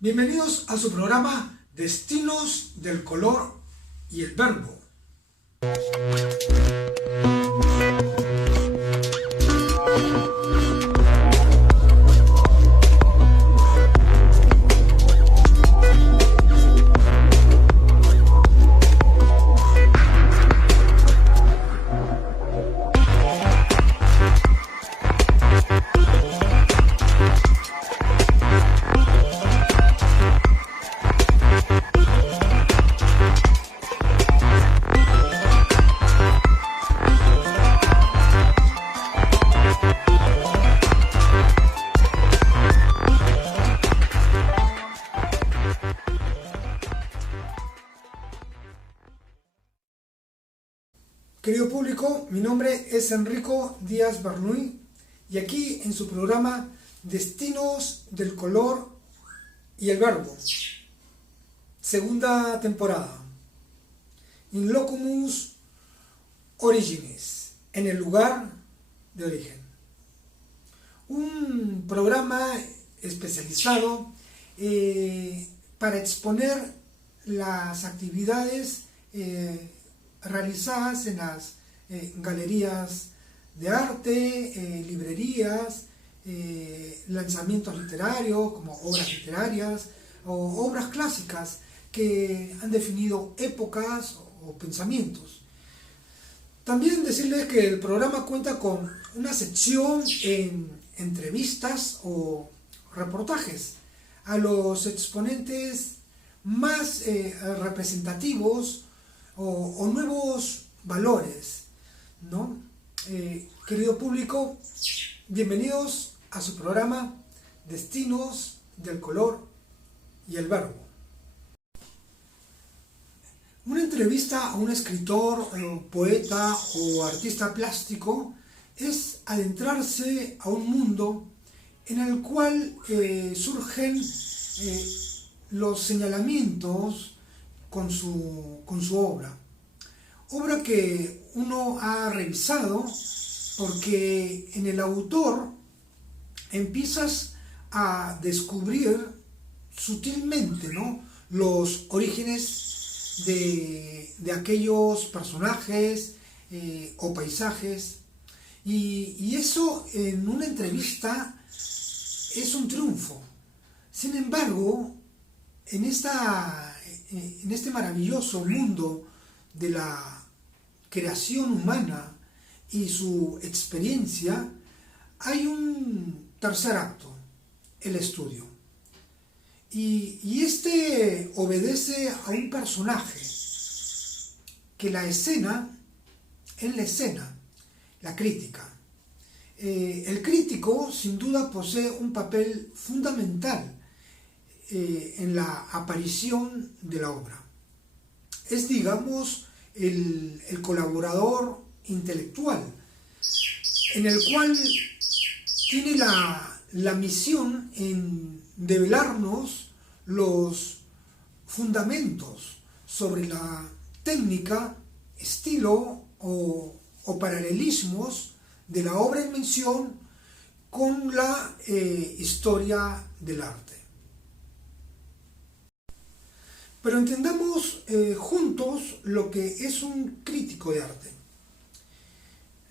Bienvenidos a su programa Destinos del Color y el Verbo. Querido público, mi nombre es Enrico Díaz Bernuy y aquí en su programa Destinos del Color y el Verbo, segunda temporada, In Locumus Originis, en el lugar de origen. Un programa especializado para exponer las actividades realizadas en las galerías de arte, librerías, lanzamientos literarios como obras literarias o obras clásicas que han definido épocas o pensamientos. También decirles que el programa cuenta con una sección en entrevistas o reportajes a los exponentes más representativos o nuevos valores, ¿no? Querido público, bienvenidos a su programa Destinos del Color y el Verbo. Una entrevista a un escritor, poeta o artista plástico es adentrarse a un mundo en el cual surgen los señalamientos con su obra. Obra que uno ha revisado porque en el autor empiezas a descubrir sutilmente, ¿no?, los orígenes de aquellos personajes o paisajes, y eso en una entrevista es un triunfo. Sin embargo, en este maravilloso mundo de la creación humana y su experiencia, hay un tercer acto, el estudio. Y este obedece a un personaje que en la escena, la crítica. El crítico sin duda posee un papel fundamental en la aparición de la obra. Es, digamos, el colaborador intelectual, en el cual tiene la misión en develarnos los fundamentos sobre la técnica, estilo o paralelismos de la obra en mención con la historia del arte. Pero entendamos juntos lo que es un crítico de arte.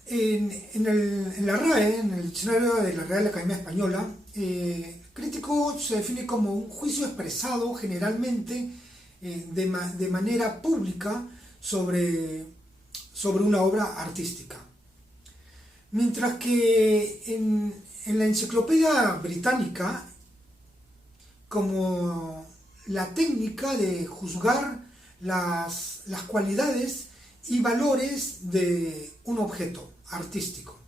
En la RAE, en el diccionario de la Real Academia Española, crítico se define como un juicio expresado generalmente de manera pública sobre una obra artística. Mientras que en la Enciclopedia Británica, como la técnica de juzgar las cualidades y valores de un objeto artístico.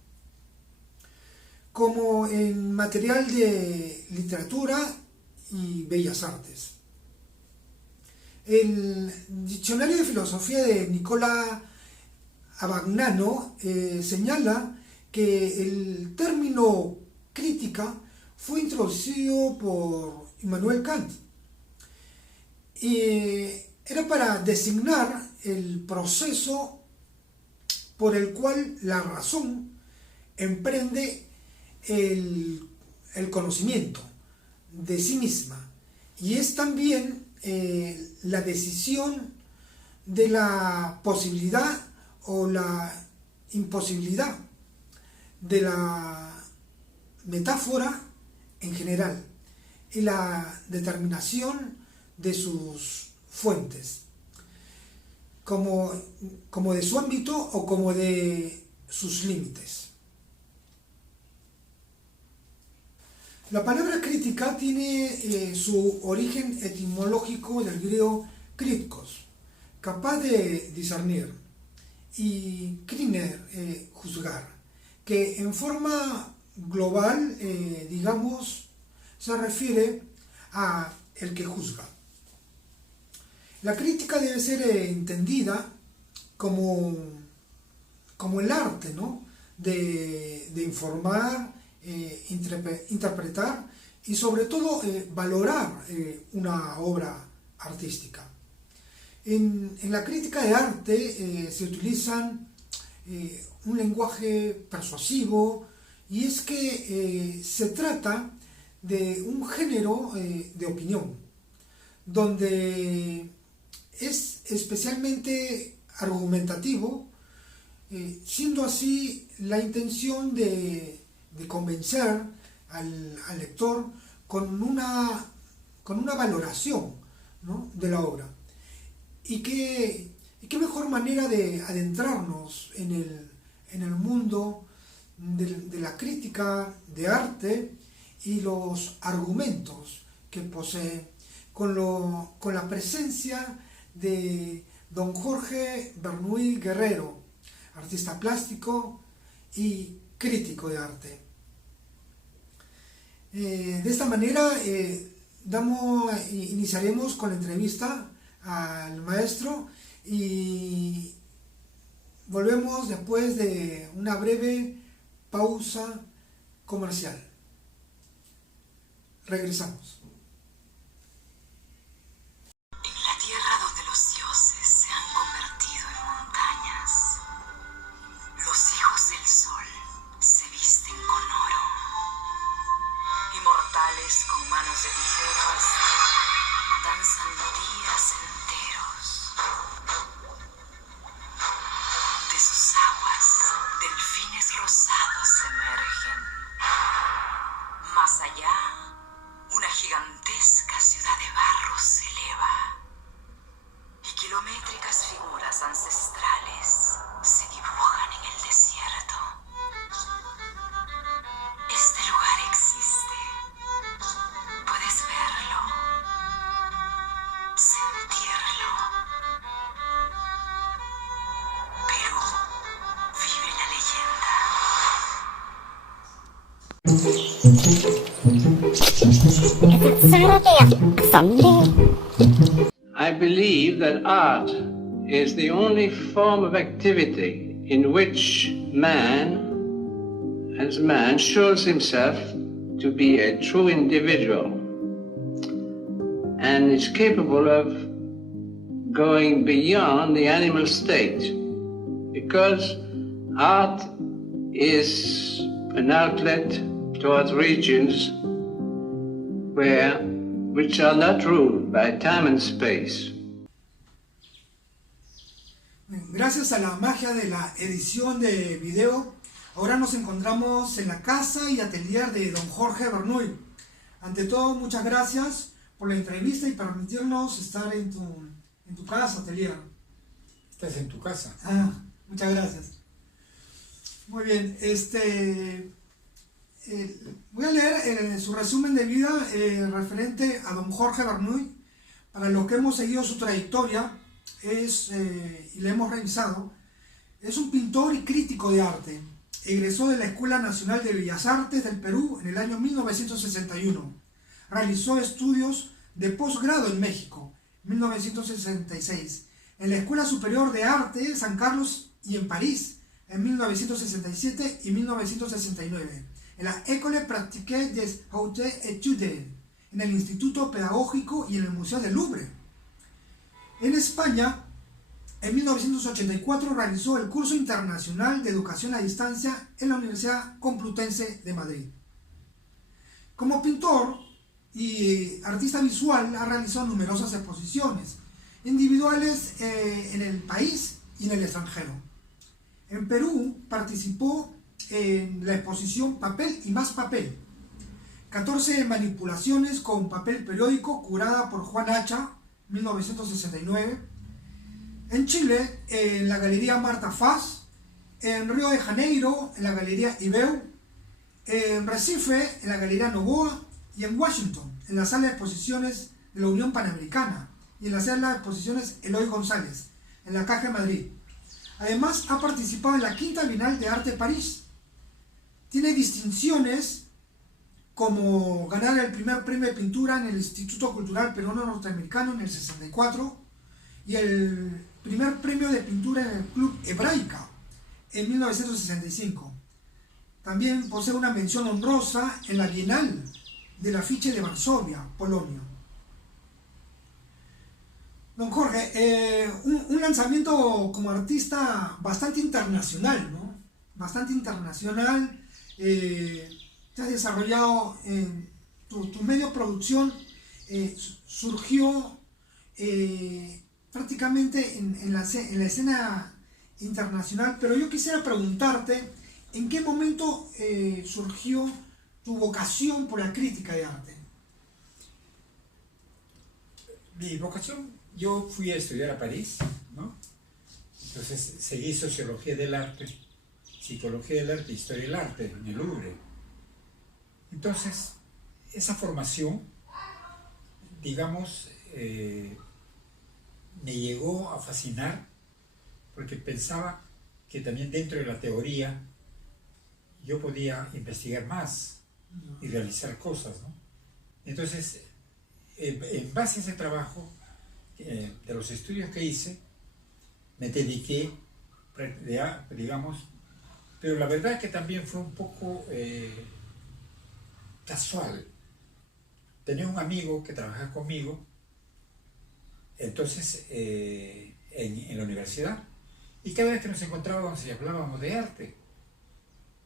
Como en material de literatura y bellas artes. El diccionario de filosofía de Nicola Abagnano señala que el término crítica fue introducido por Immanuel Kant. Era para designar el proceso por el cual la razón emprende el conocimiento de sí misma y es también la decisión de la posibilidad o la imposibilidad de la metáfora en general y la determinación de sus fuentes, como de su ámbito o como de sus límites. La palabra crítica tiene su origen etimológico del griego kritkos, capaz de discernir, y kriner, juzgar, que en forma global, digamos, se refiere a el que juzga. La crítica debe ser entendida como el arte, ¿no?, de informar, interpretar y sobre todo valorar una obra artística. En la crítica de arte se utilizan un lenguaje persuasivo, y es que se trata de un género de opinión, donde es especialmente argumentativo, siendo así la intención de convencer al lector con una valoración, ¿no?, de la obra. Y qué mejor manera de adentrarnos en el mundo de la crítica de arte y los argumentos que posee, con la presencia de don Jorge Bernuy Guerrero, artista plástico y crítico de arte. De esta manera iniciaremos con la entrevista al maestro y volvemos después de una breve pausa comercial. Regresamos. En la tierra donde los dioses se han convertido en montañas, los hijos del sol se visten con oro. Inmortales con manos de tijeras danzan días enteros. De sus aguas, delfines rosados emergen. Más allá, una gigantesca ciudad de barro se eleva, y kilométricas figuras ancestrales se dibujan en el desierto. Este lugar existe. Puedes verlo, sentirlo. Perú vive la leyenda. I believe that art is the only form of activity in which man, as man, shows himself to be a true individual and is capable of going beyond the animal state, because art is an outlet towards regions which are not ruled by time and space. Gracias a la magia de la edición de video, ahora nos encontramos en la casa y atelier de don Jorge Bernuy. Ante todo, muchas gracias por la entrevista y permitirnos estar en tu casa, atelier. Estás en tu casa. Muchas gracias. Muy bien, voy a leer su resumen de vida referente a don Jorge Bernuy. Para los que hemos seguido su trayectoria y la hemos revisado, es un pintor y crítico de arte. Egresó de la Escuela Nacional de Bellas Artes del Perú en el año 1961. Realizó estudios de posgrado en México, 1966, en la Escuela Superior de Arte San Carlos y en París, en 1967 y 1969. En la École Pratique des Hautes Études, en el Instituto Pedagógico y en el Museo del Louvre. En España, en 1984 realizó el curso internacional de educación a distancia en la Universidad Complutense de Madrid. Como pintor, y artista visual, ha realizado numerosas exposiciones individuales en el país y en el extranjero. En Perú participó en la exposición Papel y más papel, 14 manipulaciones con papel periódico, curada por Juan Hacha, 1969. En Chile, en la Galería Marta Faz. En Río de Janeiro, en la Galería Ibeu. En Recife, en la Galería Novoa. Y en Washington, en la Sala de Exposiciones de la Unión Panamericana. Y en la Sala de Exposiciones Eloy González, en la Caja de Madrid. Además, ha participado en la Quinta Bienal de Arte de París. Tiene distinciones como ganar el primer premio de pintura en el Instituto Cultural Peruano Norteamericano en el 64 y el primer premio de pintura en el Club Hebraica en 1965. También posee una mención honrosa en la Bienal del Afiche de Varsovia, Polonia. Don Jorge, un lanzamiento como artista bastante internacional, ¿no? Bastante internacional. Te has desarrollado, tu medio de producción surgió prácticamente en la escena internacional, pero yo quisiera preguntarte, ¿en qué momento surgió tu vocación por la crítica de arte? Mi vocación, yo fui a estudiar a París, ¿no? Entonces seguí Sociología del Arte, Psicología del Arte, Historia del Arte en el Louvre. Entonces, esa formación, digamos, me llegó a fascinar porque pensaba que también dentro de la teoría yo podía investigar más y realizar cosas, ¿no? Entonces, en base a ese trabajo, de los estudios que hice, me dediqué, digamos, pero la verdad es que también fue un poco casual. Tenía un amigo que trabajaba conmigo, entonces, en la universidad, y cada vez que nos encontrábamos y hablábamos de arte,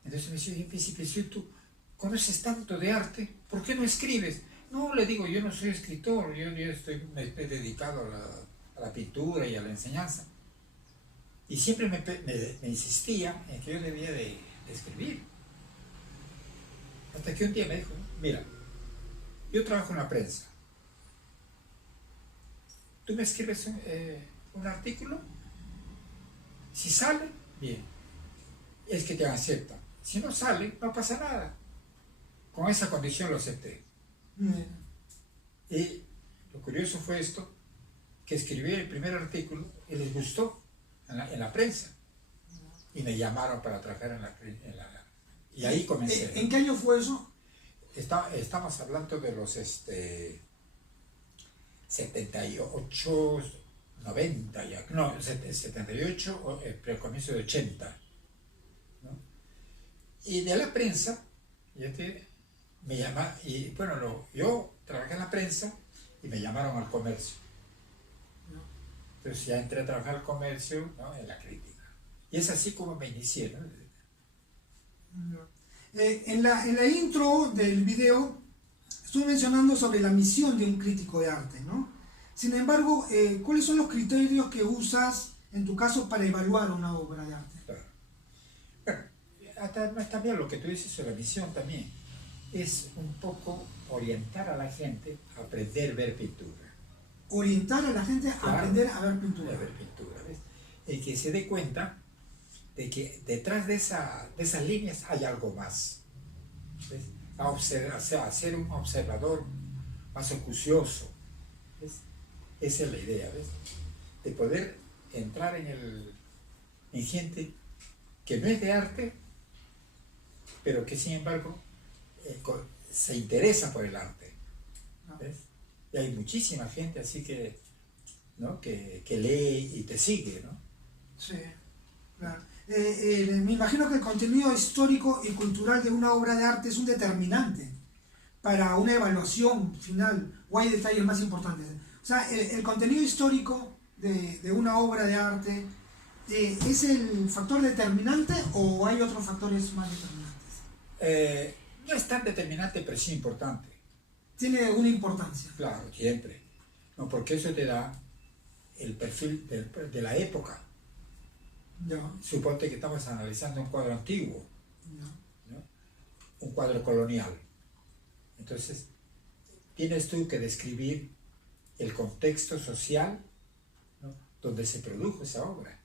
entonces me decía, príncipe, si tú conoces tanto de arte, ¿por qué no escribes? No, le digo, yo no soy escritor, yo me he dedicado a la pintura y a la enseñanza. Y siempre me insistía en que yo debía de escribir. Hasta que un día me dijo, mira, yo trabajo en la prensa. ¿Tú me escribes un artículo? Si sale, bien. Es que te aceptan. Si no sale, no pasa nada. Con esa condición lo acepté. Y lo curioso fue esto, que escribí el primer artículo y les gustó en la prensa. Y me llamaron para trabajar en la y ahí comencé. ¿En qué año fue eso? Estamos hablando de los 78, 90 ya, no, 78, pero comienzo de 80, ¿no? Y de la prensa, me llama, y bueno, yo trabajé en la prensa y me llamaron al comercio. Entonces ya entré a trabajar al comercio, ¿no? En la crítica. Y es así como me inicié, ¿no? En la intro del video estuve mencionando sobre la misión de un crítico de arte, ¿no? Sin embargo, ¿cuáles son los criterios que usas en tu caso para evaluar una obra de arte? Claro. Bueno, también lo que tú dices sobre la misión también es un poco orientar a la gente a aprender a ver pintura. Orientar a la gente a aprender a ver pintura. A ver pintura, ¿ves? El que se dé cuenta de que detrás de esas líneas hay algo más, ¿ves? A ser un observador más acucioso, ¿ves? Esa es la idea, ¿ves? De poder entrar en gente que no es de arte, pero que sin embargo se interesa por el arte, ¿ves? Y hay muchísima gente así que, ¿no? que lee y te sigue, ¿no? Sí, claro. Me imagino que el contenido histórico y cultural de una obra de arte es un determinante para una evaluación final, o hay detalles más importantes. O sea, el contenido histórico de una obra de arte, ¿es el factor determinante o hay otros factores más determinantes? No es tan determinante, pero sí importante. tiene una importancia. Claro, siempre. No, porque eso te da el perfil de la época. Ya, Suponte que estamos analizando un cuadro antiguo, ya. ¿no? Un cuadro colonial. Entonces, tienes tú que describir el contexto social, ¿no?, donde se produjo esa obra.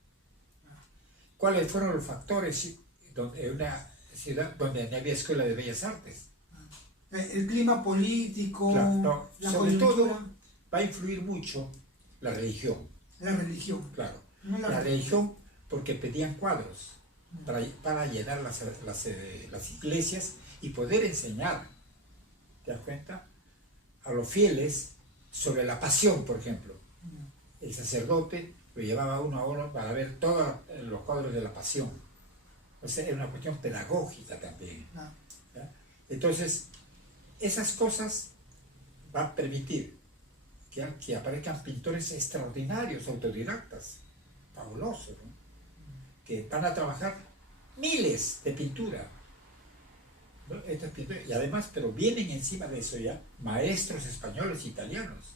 ¿Cuáles fueron los factores en una ciudad donde no había escuela de bellas artes? El clima político, Claro, no, la sobre todo coyuntura, va a influir mucho la religión, la religión. claro. No La religión porque pedían cuadros para llenar las iglesias y poder enseñar, ¿te das cuenta?, a los fieles sobre la pasión, por ejemplo. El sacerdote lo llevaba uno a uno para ver todos los cuadros de la pasión. O sea, era una cuestión pedagógica también. Ah, ¿Ya? Entonces, esas cosas van a permitir que aparezcan pintores extraordinarios, autodidactas, fabulosos, ¿no?, que van a trabajar miles de pinturas, ¿no? Estos pintores, y además, pero vienen encima de eso ya maestros españoles, italianos,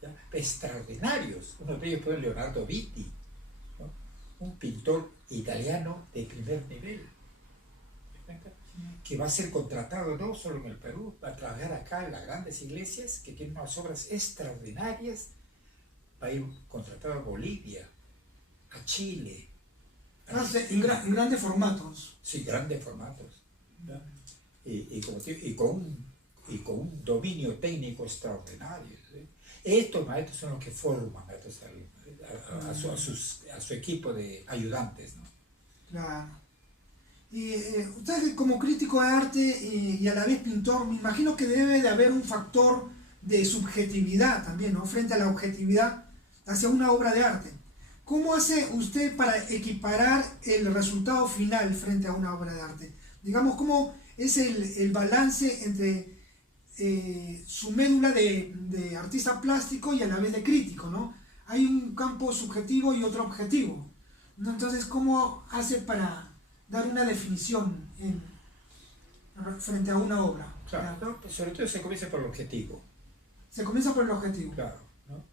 ¿ya?, extraordinarios. Uno de ellos fue Leonardo Vitti, ¿no?, un pintor italiano de primer nivel, que va a ser contratado no solo en el Perú, va a trabajar acá en las grandes iglesias que tienen unas obras extraordinarias, va a ir contratado a Bolivia, a Chile, a en grandes formatos. sí, grandes formatos, ¿no?, y con un dominio técnico extraordinario, ¿sí? Estos maestros son los que forman a su equipo de ayudantes, ¿no? Claro. Y usted como crítico de arte y a la vez pintor, me imagino que debe de haber un factor de subjetividad también, ¿no?, frente a la objetividad hacia una obra de arte. ¿Cómo hace usted para equiparar el resultado final frente a una obra de arte? Digamos, ¿cómo es el balance entre su médula de artista plástico y a la vez de crítico, ¿no? Hay un campo subjetivo y otro objetivo, ¿no? Entonces, ¿cómo hace para dar una definición frente a una obra? Claro, ¿no? Pues sobre todo se comienza por el objetivo. Se comienza por el objetivo. Claro, ¿no?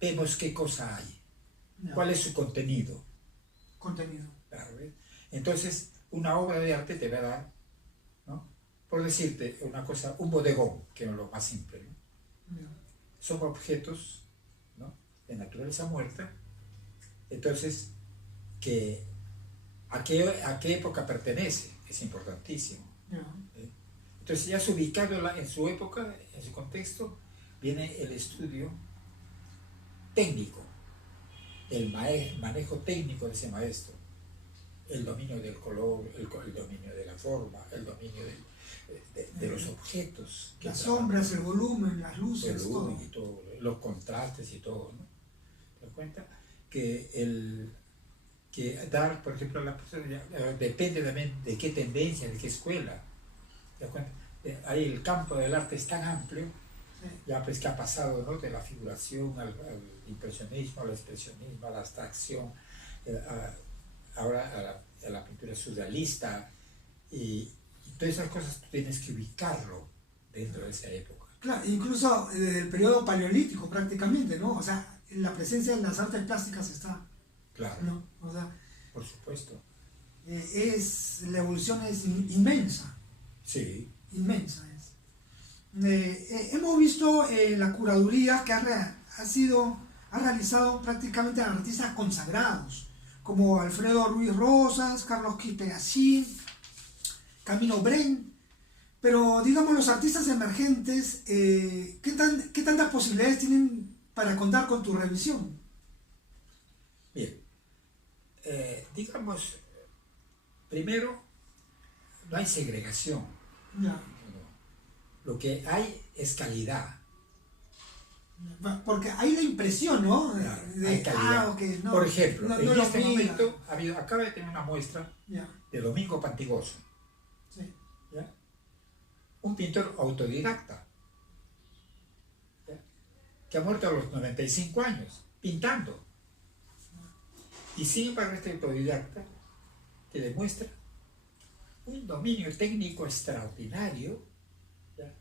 Vemos qué cosa hay, Ya. cuál es su contenido. Contenido. Claro, ¿ves? Entonces, una obra de arte te va a dar, ¿no?, por decirte una cosa, un bodegón, que es lo más simple, ¿no? Ya. Son objetos, ¿no?, de naturaleza muerta. Entonces, ¿a qué época pertenece? Es importantísimo. Ya. Entonces, ya has ubicado en su época, en su contexto, viene el estudio técnico, el manejo técnico de ese maestro, el dominio del color, el dominio de la forma, el dominio de los objetos. Las sombras, el volumen, las luces, el todo. volumen y todo, los contrastes y todo, ¿no? ¿Te das cuenta? Que dar, por ejemplo, la persona depende también de qué tendencia, de qué escuela. ¿Te das cuenta? Ahí el campo del arte es tan amplio, Sí. ya pues que ha pasado, ¿no?, de la figuración al impresionismo, al expresionismo, a la abstracción, ahora a la pintura surrealista, y todas esas cosas tú tienes que ubicarlo dentro de esa época. Claro, incluso desde el periodo paleolítico prácticamente, ¿no? O sea, la presencia de las artes plásticas está, Claro, ¿no? O sea, por supuesto. la evolución es inmensa, Sí, inmensa es. Hemos visto la curaduría que ha realizado prácticamente a artistas consagrados, como Alfredo Ruiz Rosas, Carlos Quispe Así, Camilo Bren. Pero digamos, los artistas emergentes, ¿qué tantas posibilidades tienen para contar con tu revisión? bien. Digamos, primero, no hay segregación. Ya. ¿No? Lo que hay es calidad. Porque hay la impresión, ¿no? Claro, hay calidad. Ok, no. Por ejemplo, no en lo este mira. momento acaba de tener una muestra Ya, de Domingo Pantigoso, sí. ¿ya?, un pintor autodidacta, ¿ya?, que ha muerto a los 95 años, pintando. Y sin embargo, este autodidacta te demuestra un dominio técnico extraordinario, ¿ya?,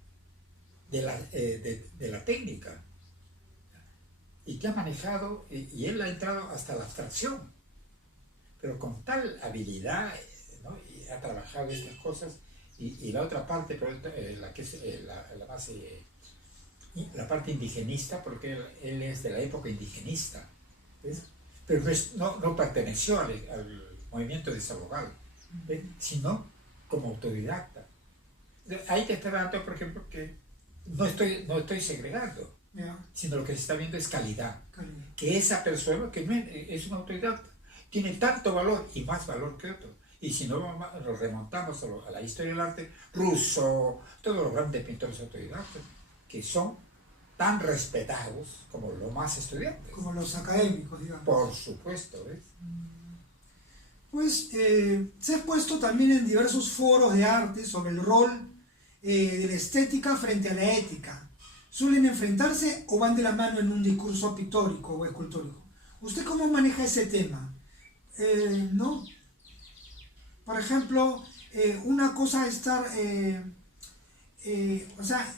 de la técnica. Y que ha manejado, y él ha entrado hasta la abstracción, pero con tal habilidad, ¿no? Y ha trabajado estas cosas. Y la otra parte, pero la que es la parte indigenista, porque él es de la época indigenista, ¿ves? Pero no perteneció al movimiento desahogal, ¿ves? Sino como autodidacta. Ahí te está dando, por ejemplo, que no estoy segregando, sino lo que se está viendo es calidad. Que esa persona, que no es un autodidacta, tiene tanto valor y más valor que otro. Y si no nos remontamos a la historia del arte, Rousseau, todos los grandes pintores autodidactas, que son tan respetados como los más estudiantes. Como los académicos, digamos. Por supuesto, ¿ves? Pues se ha expuesto también en diversos foros de arte sobre el rol de la estética frente a la ética. ¿Suelen enfrentarse o van de la mano en un discurso pictórico o escultórico? ¿Usted cómo maneja ese tema? ¿No? Por ejemplo, una cosa es estar, o sea,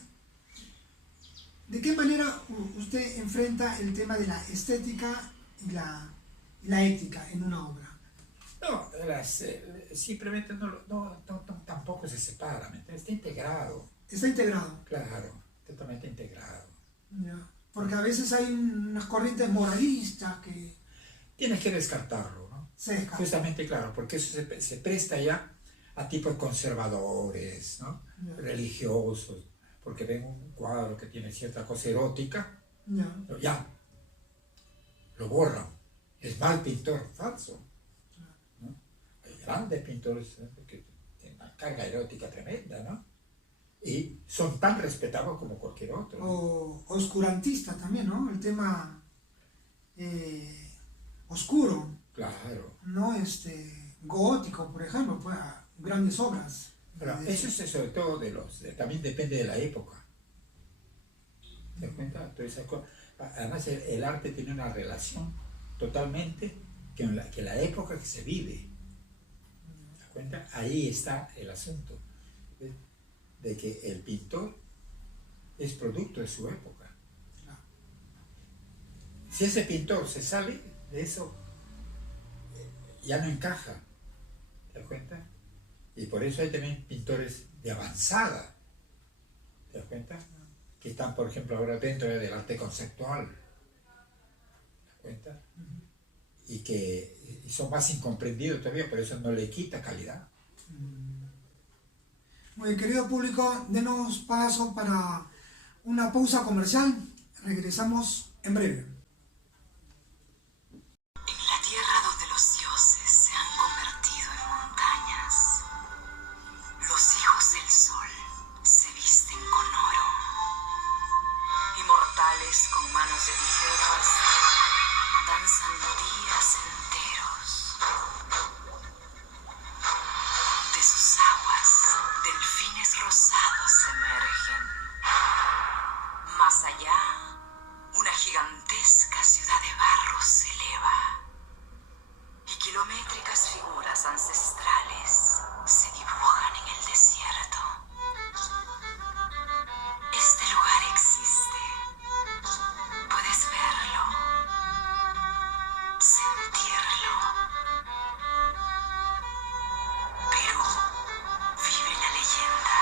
¿de qué manera usted enfrenta el tema de la estética y la ética en una obra? No, simplemente tampoco se separa, ¿me entiendes? Está integrado. Está integrado. Claro, totalmente integrado. Ya. Porque a veces hay unas corrientes moralistas que... Tienes que descartarlo, ¿no? Se descarta. Justamente, claro, porque eso se presta ya a tipos conservadores, ¿no? Ya. Religiosos, porque ven un cuadro que tiene cierta cosa erótica, ya, lo borran. Es mal pintor, falso. ¿No? Hay grandes pintores que tienen una carga erótica tremenda, ¿no? Y son tan respetados como cualquier otro, ¿no? O oscurantista también, ¿no? El tema oscuro. Claro. ¿No? Gótico, por ejemplo, pues, grandes obras. Pero eso es sobre todo también depende de la época. ¿Te das cuenta? Entonces, además el arte tiene una relación totalmente que la época que se vive. ¿Te das cuenta? Ahí está el asunto. De que el pintor es producto de su época. Si ese pintor se sale de eso, ya no encaja. ¿Te das cuenta? Y por eso hay también pintores de avanzada. ¿Te das cuenta? Que están, por ejemplo, ahora dentro del arte conceptual. ¿Te das cuenta? Y que son más incomprendidos todavía, por eso no le quita calidad. Muy bien, querido público, denos paso para una pausa comercial. Regresamos en breve. En la tierra donde los dioses se han convertido en montañas, los hijos del sol se visten con oro. Inmortales con manos de tijeras, danzan días enteros. De sus aguas, delfines rosados emergen. Más allá, una gigantesca ciudad de barro se eleva y kilométricas figuras ancestrales se dibujan en el desierto. Este lugar existe. Puedes verlo, sentirlo. Perú vive la leyenda.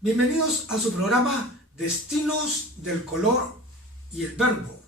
Bienvenidos a su programa Destinos del Color y el Verbo.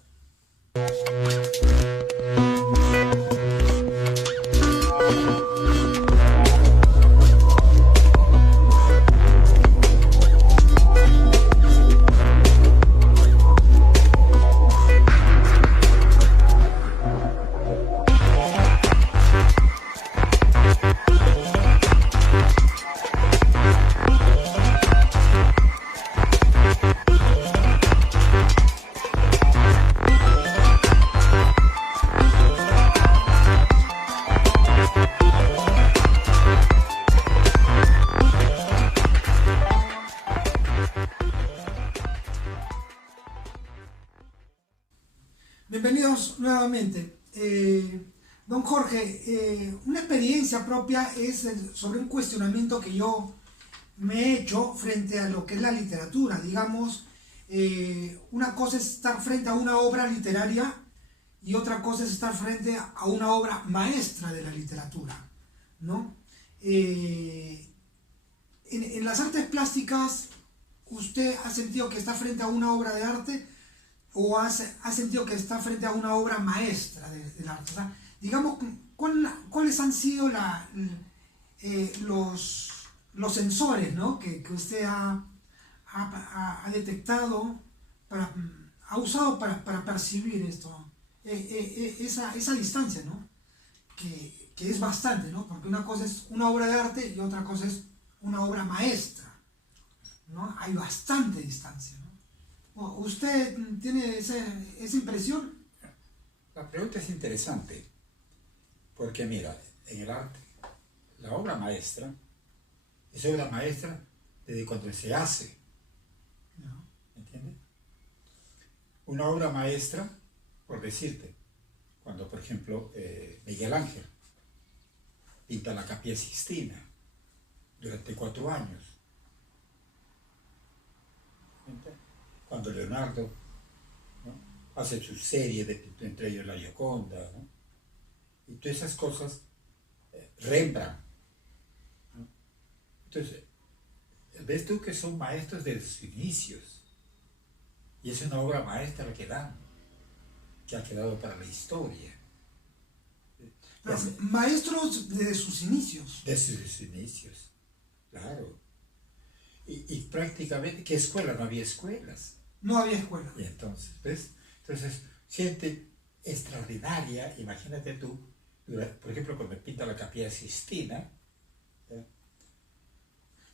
nuevamente. Don Jorge, una experiencia propia es sobre un cuestionamiento que yo me he hecho frente a lo que es la literatura. Digamos, una cosa es estar frente a una obra literaria y otra cosa es estar frente a una obra maestra de la literatura, ¿no? En las artes plásticas, ¿usted ha sentido que está frente a una obra de arte o ha sentido que está frente a una obra maestra del arte? O sea, digamos, ¿cuáles han sido los sensores, ¿no? que usted ha detectado, ha usado para percibir esto? Esa distancia, ¿no? Que es bastante, ¿no? Porque una cosa es una obra de arte y otra cosa es una obra maestra, ¿no? Hay bastante distancia, ¿no? ¿Usted tiene esa impresión? La pregunta es interesante, porque mira, en el arte, la obra maestra es obra maestra desde cuando se hace, No. ¿entiendes? Una obra maestra, por decirte, cuando por ejemplo Miguel Ángel pinta la Capilla Sixtina durante 4 años, ¿entiendes? Cuando Leonardo, ¿no?, hace su serie de pintura, entre ellos la Gioconda, ¿no?, y todas esas cosas, Rembrandt, ¿no? Entonces, ves tú que son maestros desde sus inicios, y es una obra maestra la que dan, que ha quedado para la historia. Pero maestros de sus inicios. Desde sus inicios, claro. Y prácticamente, ¿qué escuela? No había escuelas. No había escuela. Y entonces, ¿ves? Entonces, gente extraordinaria, imagínate tú, por ejemplo, cuando pinta la Capilla Sixtina.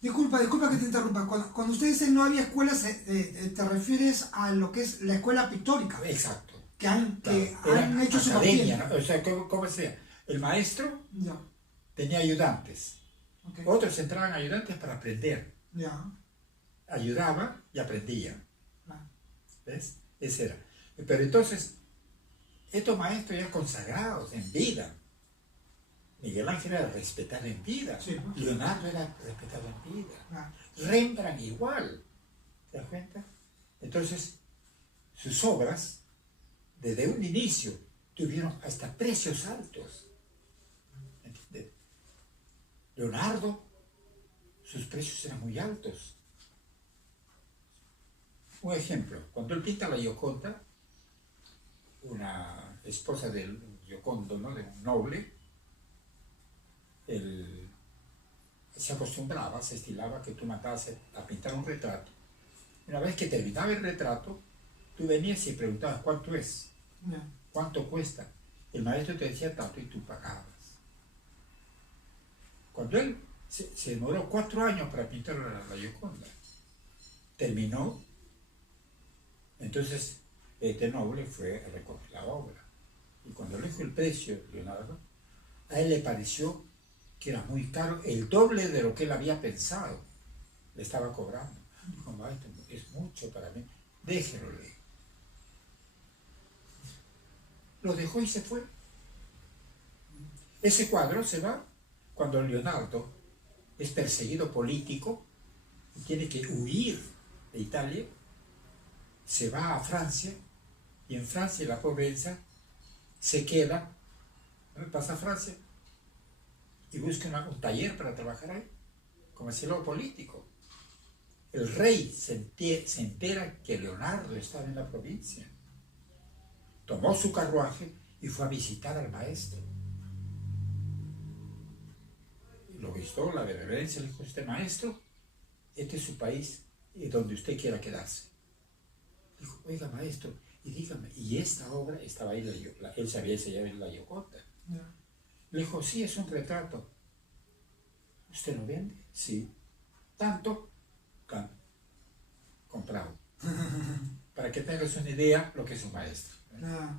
Disculpa que te interrumpa. Cuando usted dice no había escuelas, te refieres a lo que es la escuela pictórica. Exacto. Que han Era hecho su academia, papel. ¿no? O sea, ¿cómo sea? El maestro Ya, tenía ayudantes. ok. Otros entraban ayudantes para aprender. Ya, Ayudaban y aprendían. claro. ¿Ves? Ese era. Pero entonces, estos maestros ya consagrados en vida. Miguel Ángel era respetado en vida. Sí, pues. Leonardo era respetado en vida. Claro. Rembrandt igual. ¿Te das cuenta? Entonces, sus obras, desde un inicio, tuvieron hasta precios altos. ¿Entiendes? Leonardo, sus precios eran muy altos. Un ejemplo, cuando él pinta la Gioconda, una esposa del Giocondo, ¿no?, de un noble, él se acostumbraba, se estilaba que tú mandabas a pintar un retrato. Una vez que terminaba el retrato, tú venías y preguntabas cuánto es, Ya. cuánto cuesta. El maestro te decía tanto y tú pagabas. Cuando él se demoró 4 años para pintar la Gioconda, terminó, entonces este noble fue a recoger la obra. Y cuando le dijo el precio, Leonardo, a él le pareció que era muy caro, el doble de lo que él había pensado, le estaba cobrando. Dijo, maestro, es mucho para mí, déjelo leer. Lo dejó y se fue. Ese cuadro se va cuando Leonardo es perseguido político y tiene que huir de Italia, se va a Francia y en Francia la pobreza se queda, pasa a Francia y busca un taller para trabajar ahí, como asilo político. El rey se entera que Leonardo estaba en la provincia. Tomó su carruaje y fue a visitar al maestro. Y lo vistió, la reverencia, le dijo, este maestro, este es su país y donde usted quiera quedarse. Dijo, oiga maestro, y dígame, ¿y esta obra estaba ahí? Él sabía enseñar en la Gioconda. Ya. Le dijo, sí, es un retrato. ¿Usted lo vende? Sí. ¿Tanto? Tanto. Comprado. Para que tengas una idea lo que es un maestro. Ya.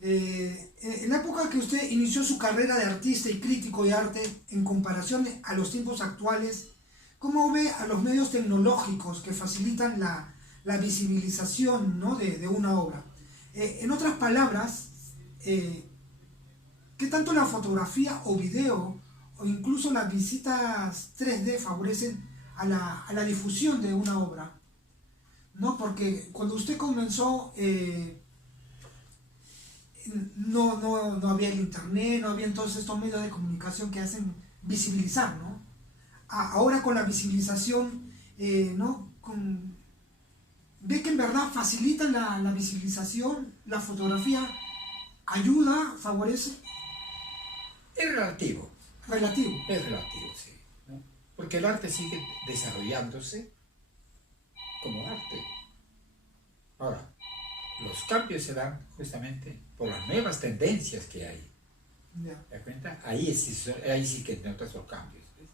En la época que usted inició su carrera de artista y crítico de arte, en comparación a los tiempos actuales, ¿cómo ve a los medios tecnológicos que facilitan la visibilización, ¿no?, de una obra? En otras palabras, ¿qué tanto la fotografía o video o incluso las visitas 3D favorecen a la difusión de una obra? ¿No? Porque cuando usted comenzó, no había el internet, no había todos estos medios de comunicación que hacen visibilizar, ¿no? Ahora con la visibilización, ¿no? Ve que en verdad facilita la visibilización, la fotografía ayuda, favorece. Es relativo. Relativo. Es relativo, sí, ¿no? Porque el arte sigue desarrollándose como arte. Ahora, los cambios se dan justamente por las nuevas tendencias que hay. Ya. ¿Te das cuenta? Ahí sí que notas los cambios. ¿Ves?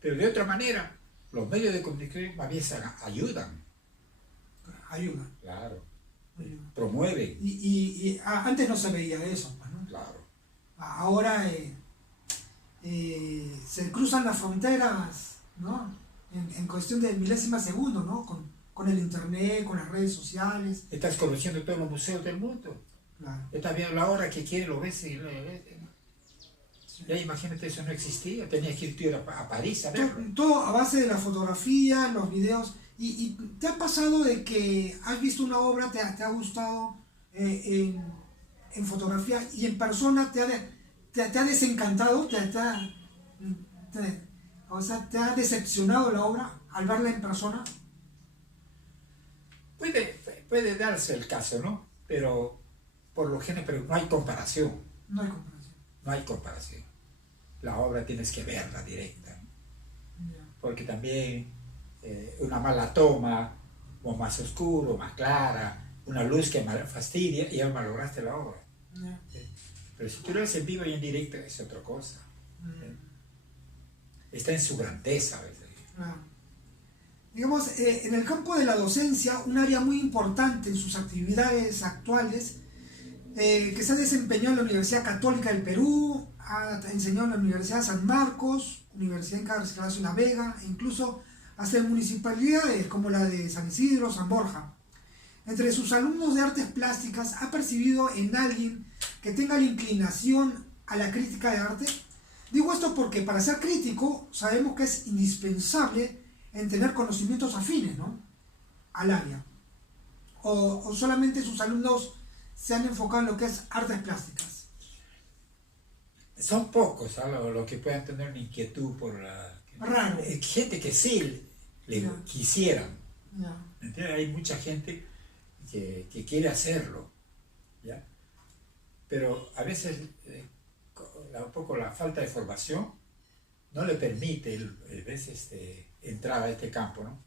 Pero de otra manera, los medios de comunicación más bien ayudan. Ayuda. Claro. Ayuda. Promueven. Antes no se veía eso, pues, ¿no? Claro. Ahora se cruzan las fronteras, ¿no? En cuestión de milésimas de segundo, ¿no? Con el internet, con las redes sociales. Estás conociendo todos los museos del mundo. Claro. Estás viendo la hora que quieres, lo ves y lo ves. Ya imagínate, eso no existía. Tenías que ir a París a verlo. Todo a base de la fotografía, los videos. ¿Y te ha pasado de que has visto una obra, te ha gustado en fotografía y en persona te ha desencantado, o sea, te ha decepcionado la obra al verla en persona? Puede darse el caso, ¿no? Pero por lo general, pero no hay comparación. No hay comparación. No hay comparación. La obra tienes que verla directa, ¿no? Ya. Porque también una mala toma, o más oscuro, más clara, una luz que fastidia y ya malograste la obra. Ya. Pero si tú lo ves en vivo y en directo es otra cosa. Está en su grandeza a veces. Claro. Digamos, en el campo de la docencia, un área muy importante en sus actividades actuales, que se ha desempeñado en la Universidad Católica del Perú, ha enseñado en la Universidad de San Marcos, Universidad Encarnación La Vega, e incluso hasta en municipalidades como la de San Isidro, San Borja. Entre sus alumnos de artes plásticas, ¿ha percibido en alguien que tenga la inclinación a la crítica de arte? Digo esto porque para ser crítico sabemos que es indispensable en tener conocimientos afines, ¿no?, al área. O solamente sus alumnos se han enfocado en lo que es artes plásticas. Son pocos, ¿sabes? Los que puedan tener una inquietud por la... Raro. Gente que sí quisieran. Ya. ¿Entiendes? Hay mucha gente que quiere hacerlo, ¿ya? Pero a veces un poco la falta de formación no le permite entrar a este campo, ¿no?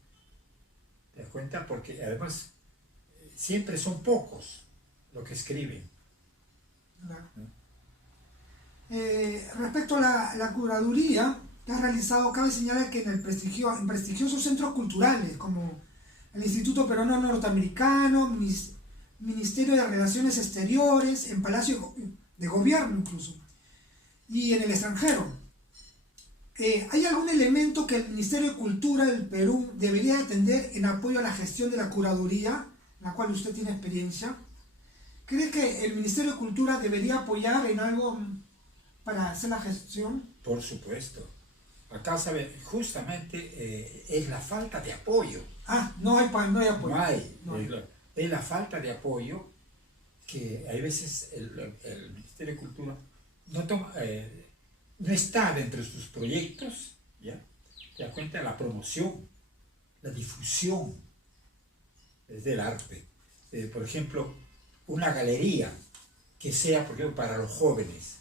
¿Te das cuenta? Porque además siempre son pocos los que escriben. Claro. ¿No? Respecto a la curaduría que has realizado, cabe señalar que en prestigiosos centros culturales como el Instituto Peruano Norteamericano, Ministerio de Relaciones Exteriores, en Palacio de Gobierno incluso, y en el extranjero, ¿hay algún elemento que el Ministerio de Cultura del Perú debería atender en apoyo a la gestión de la curaduría, en la cual usted tiene experiencia? ¿Cree que el Ministerio de Cultura debería apoyar en algo para hacer la gestión? Por supuesto. Acá, ¿sabe? Justamente es la falta de apoyo. No hay apoyo. No hay. Es la falta de apoyo que hay veces el Ministerio de Cultura no está dentro de sus proyectos, ¿ya? Te das cuenta, la promoción, la difusión del arte. Por ejemplo, una galería que sea, por ejemplo, para los jóvenes,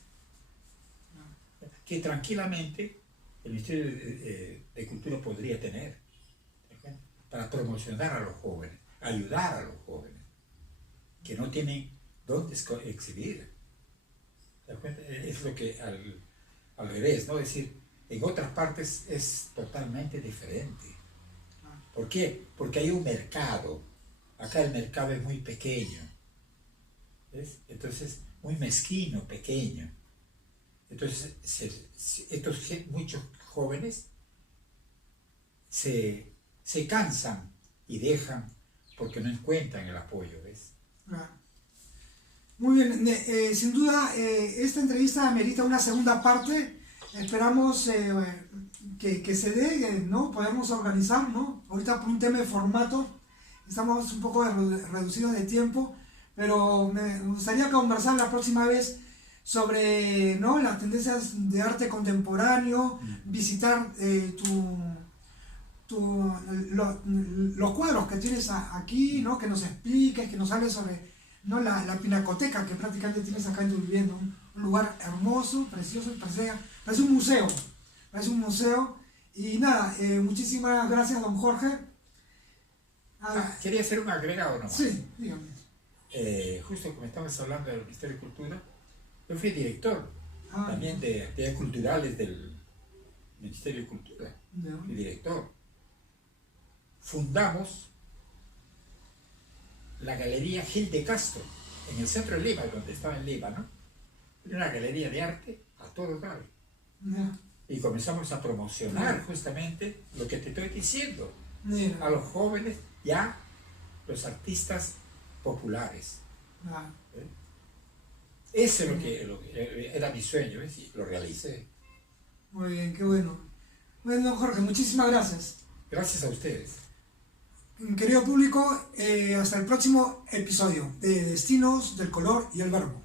que tranquilamente el Ministerio de Cultura podría tener, para promocionar a los jóvenes, ayudar a los jóvenes, que no tienen dónde exhibir. ¿Te das cuenta? Es lo que al revés, ¿no? Es decir, en otras partes es totalmente diferente. ¿Por qué? Porque hay un mercado. Acá el mercado es muy pequeño. ¿Ves? Entonces, muy mezquino, pequeño. Entonces, muchos jóvenes se cansan y dejan porque no encuentran el apoyo, ¿ves? Claro. Muy bien, sin duda esta entrevista amerita una segunda parte. Esperamos que se dé, ¿no? Podemos organizar, ¿no? Ahorita por un tema de formato estamos un poco reducidos de tiempo, pero me gustaría conversar la próxima vez sobre, ¿no? Las tendencias de arte contemporáneo, visitar los cuadros que tienes aquí, ¿no? Que nos expliques, que nos hables sobre, ¿no? la pinacoteca que prácticamente tienes acá en tu vivienda, un lugar hermoso, precioso, parece un museo, y nada, muchísimas gracias, don Jorge. Quería hacer un agregado nomás. Sí, dígame. Justo como estabas hablando del Ministerio de Cultura, yo fui director Ah, también de actividades culturales del Ministerio de Cultura, ya. fui director. Fundamos la Galería Gil de Castro, en el centro de Lima, donde estaba en Lima, ¿no? Era una galería de arte a todo dar. Ya. Y comenzamos a promocionar justamente lo que te estoy diciendo, Mira. a los jóvenes, ya los artistas populares. Ah, Eso es lo que era mi sueño, ¿ves? Y lo realicé. muy bien, qué bueno. Bueno, don Jorge, muchísimas gracias. Gracias a ustedes. Querido público, hasta el próximo episodio de Destinos del Color y el Verbo.